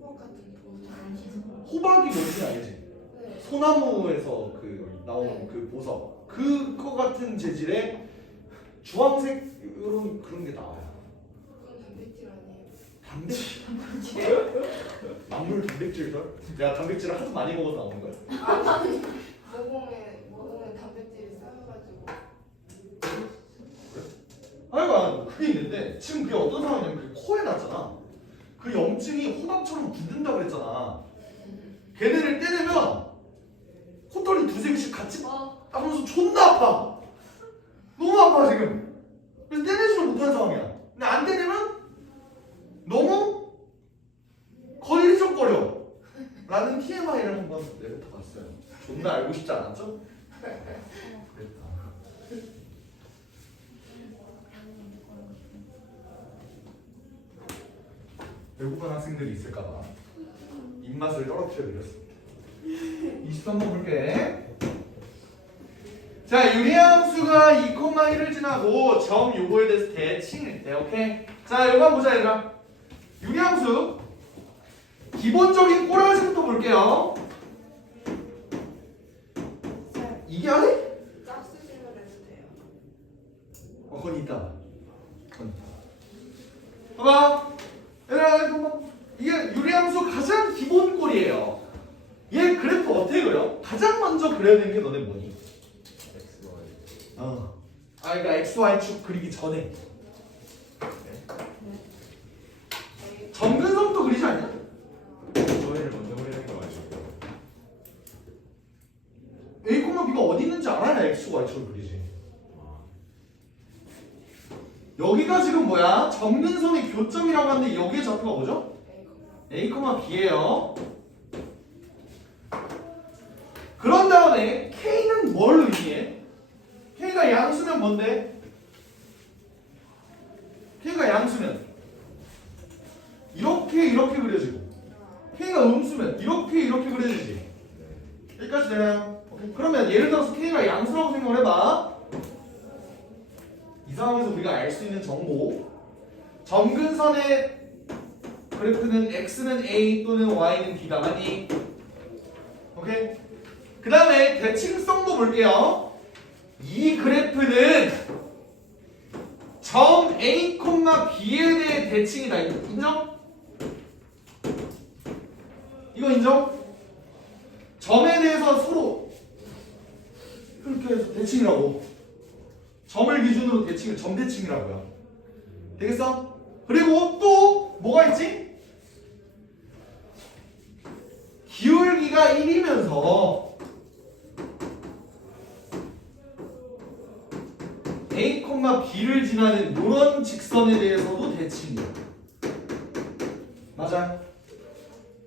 호박 같은 거. 호박이 뭔지 알지? 네. 소나무에서 그 나오는 그 보석 그거 같은 재질의 주황색 이런 그런 게 나와요. 그건 단백질 아니에요? 단백질? 만물 단백질들? 내가 단백질을 하도 많이 먹어서 나오는 거야? 아니 모공에 단백질이 쌓여가지고. 하여간 그게 있는데 지금 그게 어떤 상황이냐면 그게 코에 났잖아. 그 염증이 호박처럼 굳는다 그랬잖아. 걔네를 떼내면 코털이 두세 개씩 같이 하면서 존나 아파. 너무 아파 지금. 그래서 떼내지를 못하는 상황이야. 근데 안 떼내면 너무 걸리적거려 라는 TMI를 한번 내뱉어 봤어요. 존나 알고 싶지 않았죠? 그랬다. 배고픈 학생들이 있을까봐 입맛을 떨어뜨려 드렸습니다. 23번 볼게. 자, 유리함수가 2,1을 지나고 점 요거에 대해서 대칭일 때, 오케이? 자, 요거 한번 보자, 얘들아. 유리함수 기본적인 꼬라지부터 볼게요. 이게 아니? 짝수 질문을 해도 돼요? 그건 이따. 봐봐. 얘들아, 이게 유리함수 가장 기본 꼴이에요. 얘 그래프 어떻게 그려? 가장 먼저 그려야 되는 게 너네 뭐니? X, Y. 그러니까 XY축 그리기 전에 점근성도 그리지 않냐? 저희를 먼저 그리는 거 맞죠? A, B가 어디 있는지 알아야 X, Y축을 그리지. 여기가 지금 뭐야? 점근선의 교점이라고 하는데 여기에 좌표가 뭐죠? A, B예요. 그런 다음에 K는 뭘 의미해? K가 양수면 뭔데? K가 양수면 이렇게 그려지고 K가 음수면 이렇게 그려지지. 여기까지 되나요? 오케이. 그러면 예를 들어서 K가 양수라고 생각을 해봐. 이 상황에서 우리가 알 수 있는 정보, 점근선의 그래프는 X는 A 또는 Y는 B다. 맞니? 오케이? 그 다음에 대칭성도 볼게요. 이 그래프는 점 A, B에 대해 대칭이다. 인정? 이거 인정? 점에 대해서 서로 이렇게 해서 대칭이라고. 점을 기준으로 대칭을 점대칭이라고요. 되겠어? 그리고 또 뭐가 있지? 기울기가 1이면서 A, B를 지나는 이런 직선에 대해서도 대칭이야. 맞아.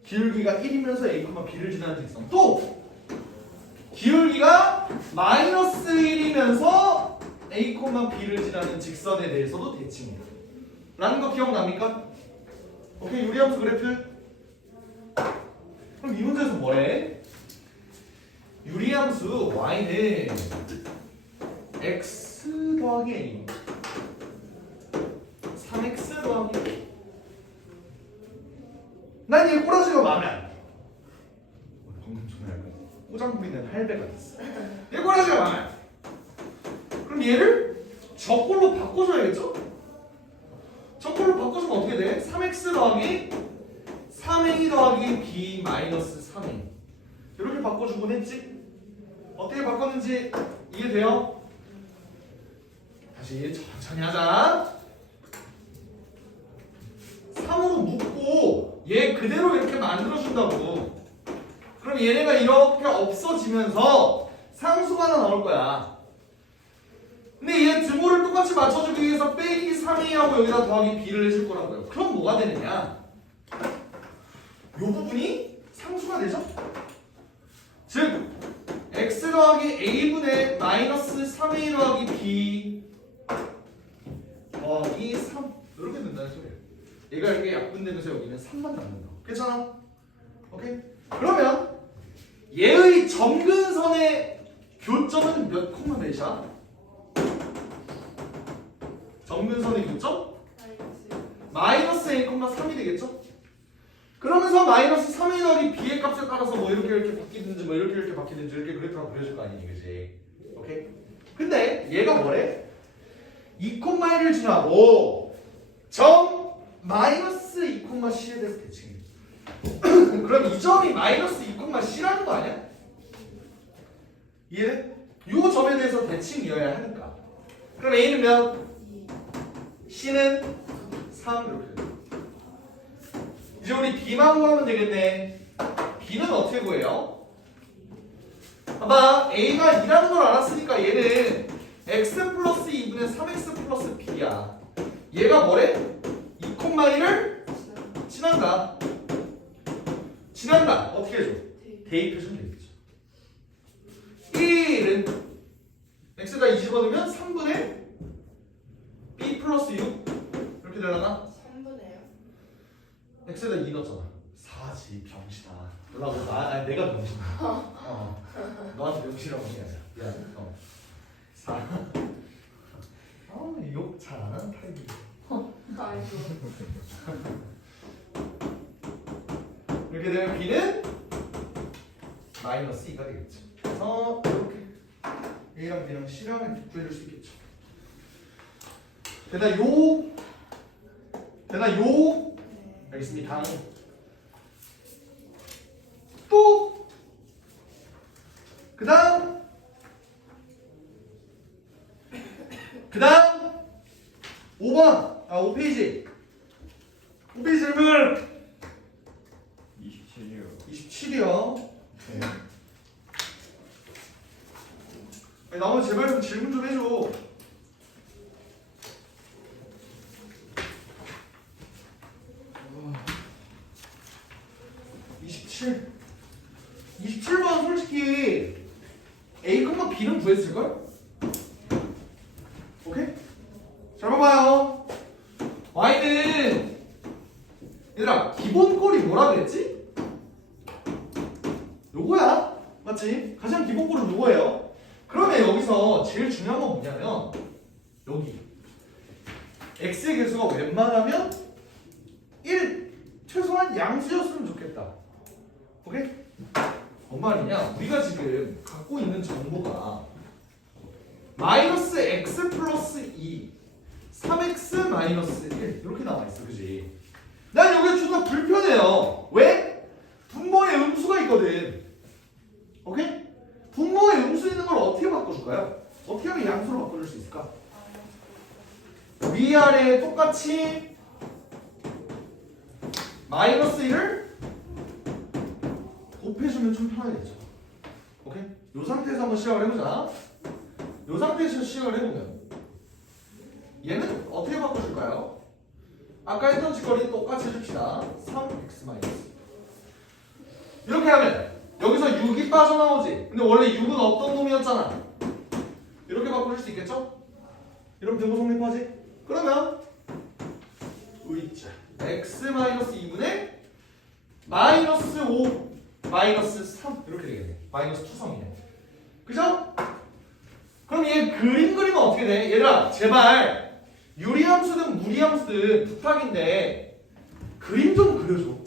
기울기가 1이면서 A, B를 지나는 직선. 또 기울기가 마이너스 1이면서 A, B를 지나는 직선에 대해서도 대칭이야. 라는 거 기억납니까? 오케이, 유리함수 그래프. 그럼 이 문제에서 뭐래? 유리함수 y는 x 더하기 a 3x 더하기 a. 난 얘 꼬라지가 마음에 안 나. 방금 전에 약간 꼬장 부리는 할배가 됐어. 얘 꼬라지가 마음에 안 나. 그럼 얘를 저꼴로 바꿔줘야겠죠? 저꼴로 바꿔주면 어떻게 돼? 3x 더하기 3a 더하기 b 마이너스 3a 이렇게 바꿔주곤 했지? 어떻게 바꿨는지 이해돼요? 다시 천천히 하자. 3으로 묶고 얘 그대로 이렇게 만들어준다고. 그럼 얘네가 이렇게 없어지면서 상수가 하나 나올 거야. 근데 얘 등호를 똑같이 맞춰주기 위해서 빼기 3a하고 여기다 더하기 b를 해줄 거라고요. 그럼 뭐가 되느냐? 이 부분이 상수가 되죠? 즉 x 더하기 a분의 마이너스 3a 더하기 b 더하기 3 이렇게 된다는 소리예요. 얘가 이렇게 약분되면서 여기는 3만 남는다. 괜찮아? 오케이? 그러면 얘의 점근선의 교점은 몇 콤마 몇이야? 점근선의 교점? 마이너스 a, 3이 되겠죠? 그러면서 마이너스 3a 더하기 b의 값에 따라서 뭐 이렇게 바뀌든지 뭐 이렇게 바뀌든지 이렇게 그래프가 그려질 거 아니니, 그지? 오케이? 근데 얘가 뭐래? 2,1을 지나고 점 마이너스 2,c에 대해서 대칭. 그럼 이 점이 마이너스 2,c라는 거 아니야? 이해돼? 이 점에 대해서 대칭이어야 하니까. 그럼 a는 몇? c는 3 이렇게 돼. 이제 우리 b만 구하면 되겠네. b는 어떻게 구해요? 봐봐, a가 2라는 걸 알았으니까 얘는 x 플러스 2분의 3x 플러스 b야. 얘가 뭐래? 2,1을 지난다. 지난다. 어떻게 해줘? 대입해주면 되겠죠. 1은 x에다 2 집어넣으면 3분의 b 플러스 6 이렇게 되려나? 3분의요? x에다 2 넣었잖아. 4지 병신아. 몰라고 내가 병신이야. 너한테 병신이라고 하는 게 아니라. 미안해. 4. 욕 잘 안 하는 타입이야. 아이고. 이렇게 되면 b는 마이너스 2가 되겠죠. 그래서 이렇게 a랑 b랑 c랑 구해줄 수 있겠죠. 되나 요? 알겠습니다. 또 그다음 5번 5페이지 질문 27이요. 27이요. 네. 나머지 제발 좀 질문 좀 해줘. 어. 27번 솔직히 A, B는 구했을걸? 오케이? 잘 봐봐요. Y는 얘들아 기본꼴이 뭐라 그랬지? 요거야. 맞지? 가장 기본꼴은 요거예요. 그러면 여기서 제일 중요한 건 뭐냐면 여기 x의 개수가 웬만하면 1 최소한 양수였으면 좋겠다. 오케이? 뭔 말이냐? 우리가 지금 갖고 있는 정보가 마이너스 x 플러스 2 3x 마이너스 1 이렇게 나와 있어. 그지? 난 여기가 존나 불편해요. 왜? 분모에 음수가 있거든. 오케이? 분모에 음수 있는 걸 어떻게 바꿔줄까요? 어떻게 하면 양수로 바꿔줄 수 있을까? 위아래 똑같이 마이너스 1을 곱해주면 좀 편하겠죠. 오케이? 이 상태에서 한번 시작을 해보자. 이 상태에서 시작을 해보면 얘는 어떻게 바꿔줄까요? 아까 했던 짓거리 똑같이 해줍시다. 3x 마이너스 이렇게 하면 여기서 6이 빠져나오지. 근데 원래 6은 없던 놈이었잖아. 이렇게 바꿔줄 수 있겠죠? 이러면 대고 성립하지? 그러면 의자 x-2분의 마이너스 5 마이너스 3 이렇게 되겠네. 마이너스 2성이네. 그죠? 그럼 얘 그림 그리면 어떻게 돼? 얘들아 제발 유리함수든 무리함수든 부탁인데 그림 좀 그려줘.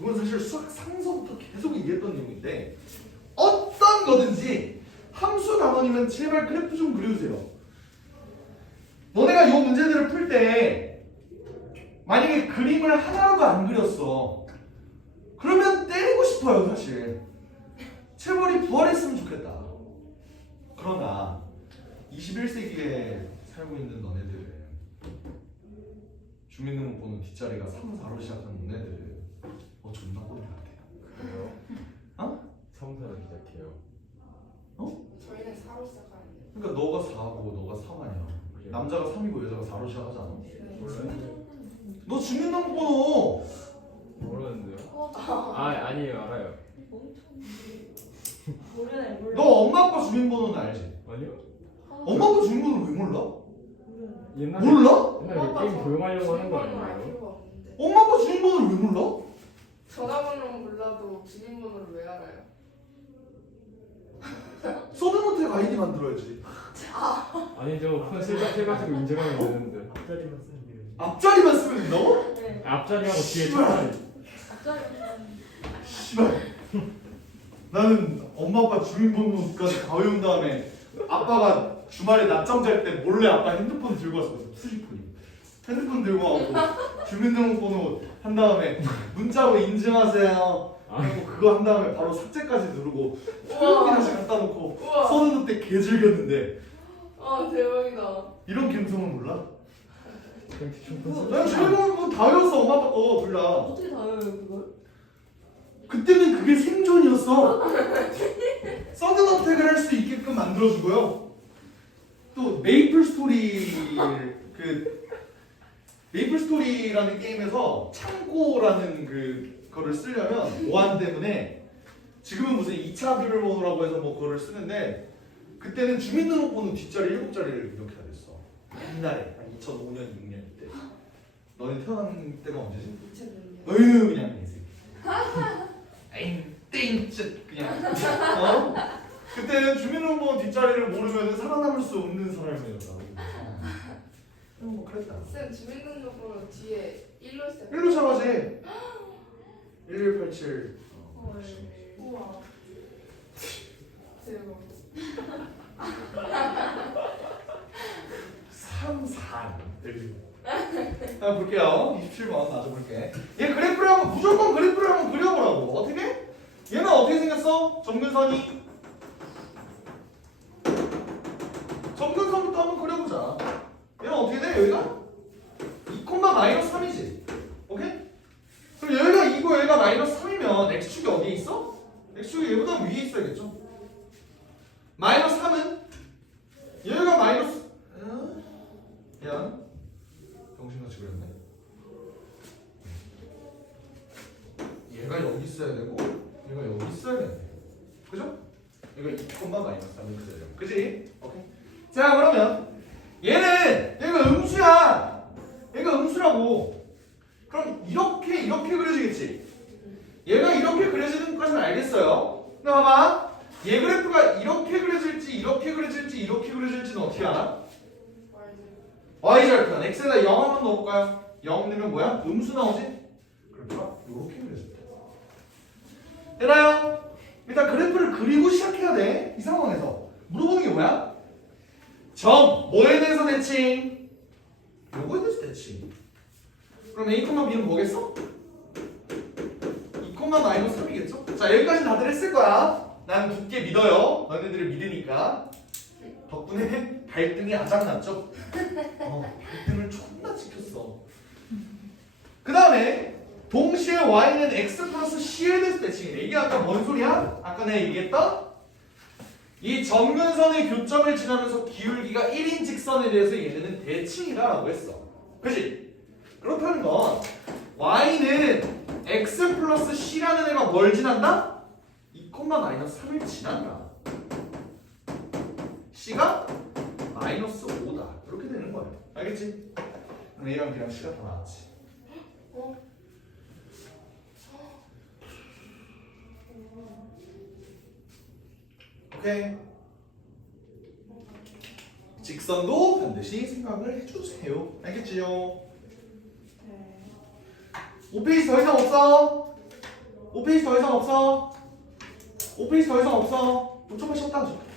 이건 사실 수학 상서부터 계속 얘기했던 내용인데 어떤 거든지 함수 단원이면 제발 그래프 좀 그려주세요. 너네가 이 문제들을 풀 때 만약에 그림을 하나라도 안 그렸어 그러면 때리고 싶어요. 사실 체벌이 부활했으면 좋겠다. 그러나 21세기에 살고 있는 너네들은 주민등록번호 뒷자리가 3, 4로 시작하는 너네들은 존나 꼴이 같아. 그래요? 어? 3사로 시작해요. 저희는 4로 시작하는데. 그러니까 너가 4고 너가 3 아니야. 남자가 3이고 여자가 4로 시작하잖아. 몰라요? 너 주민등록번호 모르는데요? 아니에요. 알아요. 모르네 몰라. 너 엄마 아빠 주민번호는 알지? 아니요? 엄마 아빠 주민번호를 왜 몰라? 옛날에 몰라? 옛날에 게임 도용하려고 하는 거 알 아니에요? 필요가 없는데. 엄마 아빠 주민번호를 왜 몰라? 전화번호는 몰라도 주민번호를 왜 알아요? 서든호텔 아이디 만들어야지. 아니죠. 폰 슬쩍 해가지고 인증하면 되는데. 앞자리만 쓰면 된다고? 네. 앞자리하고 뒤에 씨발. 뒷자리. 앞자리. 씨발. 나는 엄마 아빠 주민번호까지 다 외운 다음에 아빠가 주말에 낮잠 잘 때 몰래 아빠 핸드폰 들고 왔었거든. 투지폰이. 핸드폰 들고 와고 주민등록번호 한 다음에 문자로 인증하세요. 그리고 그거 한 다음에 바로 삭제까지 누르고 우와. 다시 갖다 놓고 우와. 서른도 때 개 즐겼는데 아 대박이다. 이런 감성은 몰라? 땡티 춤 난 주민번호 다 외웠어 엄마 아빠 거 둘 다. 어떻게 다 외워요 그걸? 그때는 그게 생존이었어. 서든 어택을 할 수 있게끔 만들어주고요. 또 메이플 스토리 메이플 스토리라는 게임에서 창고라는 그거를 쓰려면 보안 때문에 지금은 무슨 2차 비밀번호라고 해서 뭐 그거를 쓰는데 그때는 주민등록번호 뒷자리 7자리를 입력해야 됐어. 옛날에 한 2005년 6년 때. 너네 태어난 때가 언제지? 어휴 그냥 이제. 에잉 띵ጭ 그냥. 어? 그때는 주민등록번호 뒷자리를 모르면 살아남을 수 없는 사람이었다. 뭐 그랬다. 쌤 주민등록번호 뒤에 1로 시작. 1로 시작하지. 1187. 우와. 대박. 34. 자 볼게요. 27번 나도 볼게. 얘 그래프를 한번 무조건 그래프를 한번 그려보라고. 어떻게? 얘는 어떻게 생겼어? 점근선이. 점근선부터 한번 그려보자. 얘는 어떻게 돼? 여기가 2,-3이지. 오케이? 그럼 여기가 2고 여기가 -3이면 x축이 어디에 있어? x축이 얘보다 위에 있어야겠죠. -3은 여기가 마이너스 야 정신같이 그렸네. 얘가 여기 있어야 되고 얘가 여기 있어야 되네. 그죠? 이거 2,-3 이렇게 되죠. 그지? 오케이. 자 그러면 얘는 얘가 음수야. 얘가 음수라고. 그럼 이렇게 그려지겠지. 얘가 이렇게 그려지는 것까지는 알겠어요. 근데 봐봐. 얘 그래프가 이렇게 그려질지 이렇게 그려질지 이렇게 그려질지는 어떻게 알아? y절편 x에다 0 한번 넣어볼까요? 0 넣으면 뭐야? 음수 나오지? 그러니까 이렇게 그려질 때 되나요? 일단 그래프를 그리고 시작해야 돼. 이 상황에서 물어보는 게 뭐야? 점 뭐에 대해서 대칭? 요거에 대해서 대칭. 그럼 a, b는 뭐겠어? 2,-3이겠죠? 자 여기까지 다들 했을 거야. 난 굳게 믿어요. 너네들을 믿으니까. 덕분에 발등이 아작났죠? 발등을 존나 찍혔어. 그 다음에 동시에 y는 x 플러스 c에 대해서 대칭이래. 이게 아까 뭔 소리야? 아까 내가 얘기했던 이 점근선의 교점을 지나면서 기울기가 1인 직선에 대해서 얘네는 대칭이다라고 했어. 그치? 그렇다는 건 y는 x 플러스 c라는 애가 뭘 지난다? 2,-3을 지난다. c가 -5다. 이렇게 되는 거예요. 알겠지? 그럼 A랑 B랑 C가 다 나왔지. 오케이. 직선도 반드시 생각을 해주세요. 알겠지요? 5페이지 더 이상 없어. 5페이지 더 이상 없어. 5페이지 더 이상 없어. 좀 쉬었다.